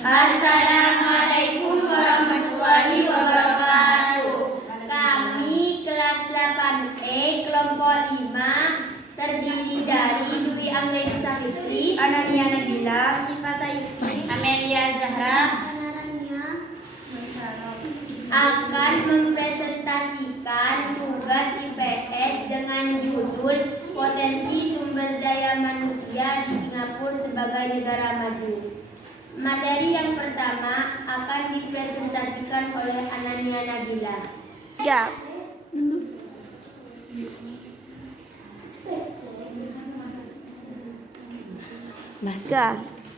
Assalamualaikum warahmatullahi wabarakatuh. Kami kelas 8E kelompok 5 terdiri dari Dwi Anggreni Safitri, Anania Nabila, Asifah Sayuti, Amelia Zahra, akan mempresentasikan tugas IPS dengan judul Potensi Sumber Daya Manusia di Singapura sebagai Negara Maju. Materi yang pertama akan dipresentasikan oleh Anania Nabila. Ya.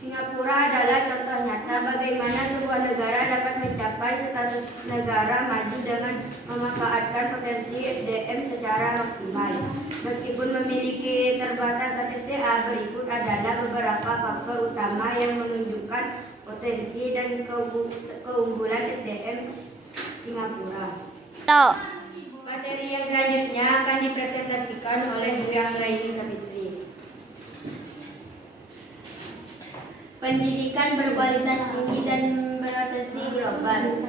Singapura adalah contoh nyata bagaimana sebuah negara dapat mencapai status negara maju dengan memanfaatkan potensi SDM secara maksimal. Meskipun memiliki keterbatasan SDA, berikut adalah beberapa faktor utama yang menunjukkan potensi dan keunggulan SDM Singapura. Materi yang selanjutnya akan dipresentasikan oleh Dwi Anggreni Safitri. Pendidikan berkualitas tinggi dan berorientasi global.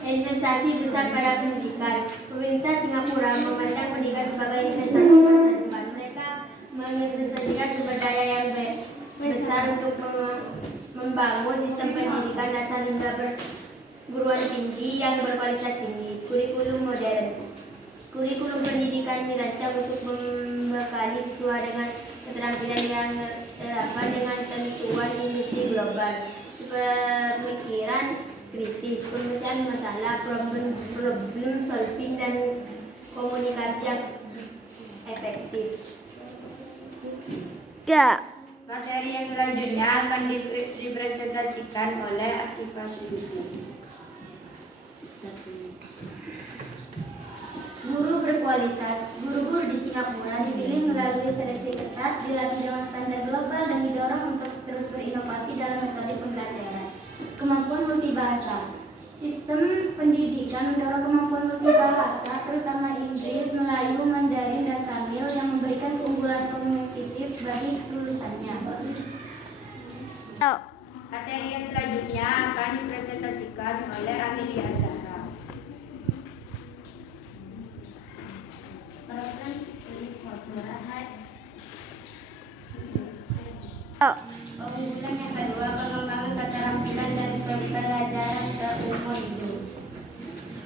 Investasi besar pada pendidikan. Pemerintah Singapura memandang pendidikan sebagai investasi masa depan. Mereka menginvestasikan sumber daya yang besar untuk membangun sistem pendidikan dasar hingga perguruan tinggi yang berkualitas tinggi. Kurikulum modern. Kurikulum pendidikan dirancang untuk membekali siswa dengan keterampilan yang relevan dengan kebutuhan industri global, pemikiran kritis, pemecahan masalah, problem solving, dan komunikasi yang efektif. Materi yang selanjutnya akan dipresentasikan oleh Asifah Sayuti. Guru berkualitas. Guru-guru di Singapura dipilih melalui seleksi ketat, dilatih dengan standar global, dan didorong untuk terus berinovasi dalam metode pembelajaran. Kemampuan multibahasa. Sistem pendidikan mendorong kemampuan multibahasa, terutama Inggris, Melayu, Mandarin, dan Tamil, yang memberikan keunggulan kognitif bagi lulusannya. Materi yang selanjutnya akan dipresentasikan oleh Amelia Zahra. keunggulan yang kedua, pengembangan keterampilan dan pembelajaran seumur hidup.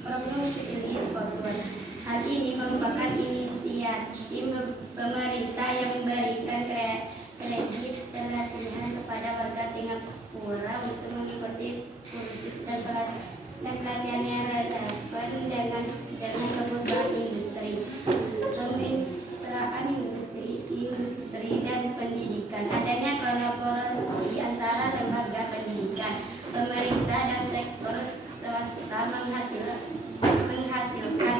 Program studi Scotland. Hal ini merupakan inisiatif pemerintah yang memberikan kredit pelatihan kepada warga Singapura untuk mengikuti kursus dan pelatihan yang relevan dengan kebutuhan industri, kemitraan industri dan pendidikan. Adanya kolaborasi antara lembaga pendidikan, pemerintah, dan sektor swasta menghasilkan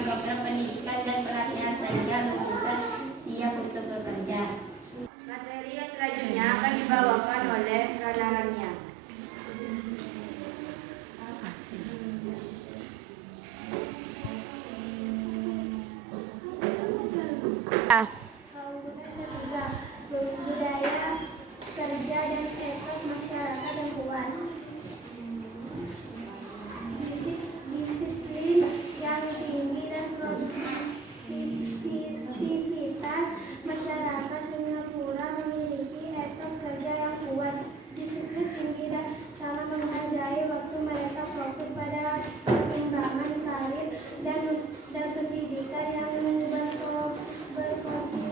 program pendidikan dan pelatihan sehingga lulusan siap untuk bekerja. Materi yang selanjutnya akan dibawakan oleh Rana Rania. Budaya kerja dan etos masyarakat yang kuat. Disiplin yang tinggi dan produktivitas. Masyarakat Singapura memiliki etos kerja yang kuat, disiplin tinggi, dan sangat menghargai waktu. Mereka fokus pada perkembangan karir dan pendidikan yang berkompetisi.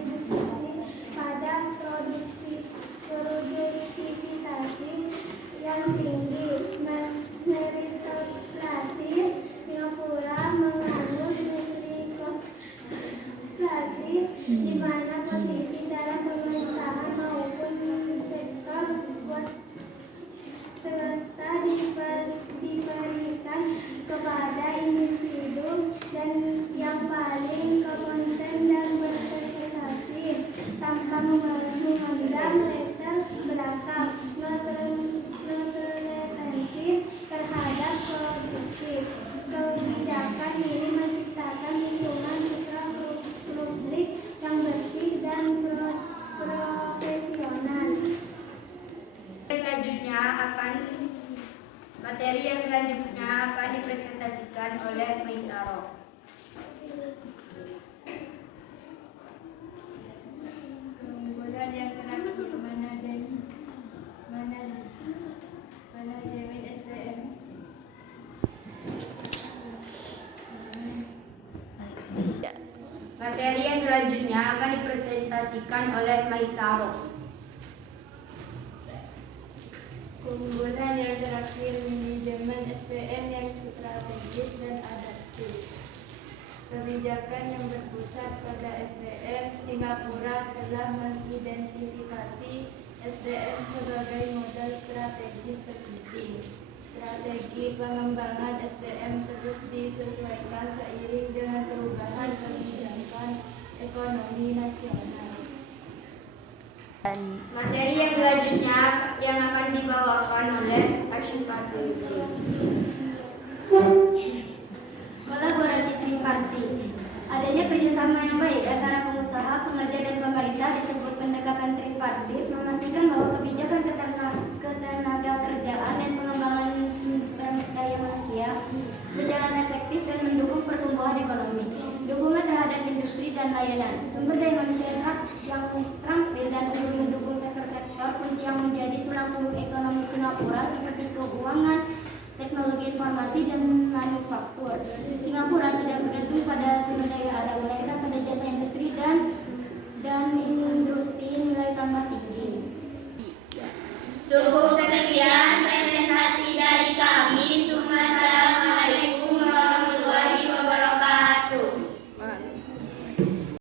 Materi yang selanjutnya akan dipresentasikan oleh Maisaro. Keunggulan yang terakhir, manajemen SDM. Materi yang selanjutnya akan dipresentasikan oleh Maisaro. Keunggulan yang terakhir, manajemen SDM yang strategis dan adaptif. Kebijakan yang berpusat pada SDM, Singapura telah mengidentifikasi SDM sebagai modal strategis terpenting. Strategi pengembangan SDM terus disesuaikan seiring dengan perubahan kebijakan ekonomi nasional. Materi yang selanjutnya yang akan dibawakan oleh Ashifa Suyuti. Kolaborasi tripartit. Adanya kerjasama yang baik antara pengusaha, pekerja, dan pemerintah disebut pendekatan tripartit, memastikan bahwa kebijakan ketenagakerjaan dan pengembangan sumber daya manusia berjalan efektif dan mendukung pertumbuhan ekonomi. Dukungan terhadap industri dan layanan, sumber daya manusia yang terampil dan unggul mendukung sektor-sektor kunci yang menjadi tulang punggung ekonomi Singapura seperti keuangan, teknologi informasi, dan manufaktur. Singapura tidak bergantung pada sumber daya alam, melainkan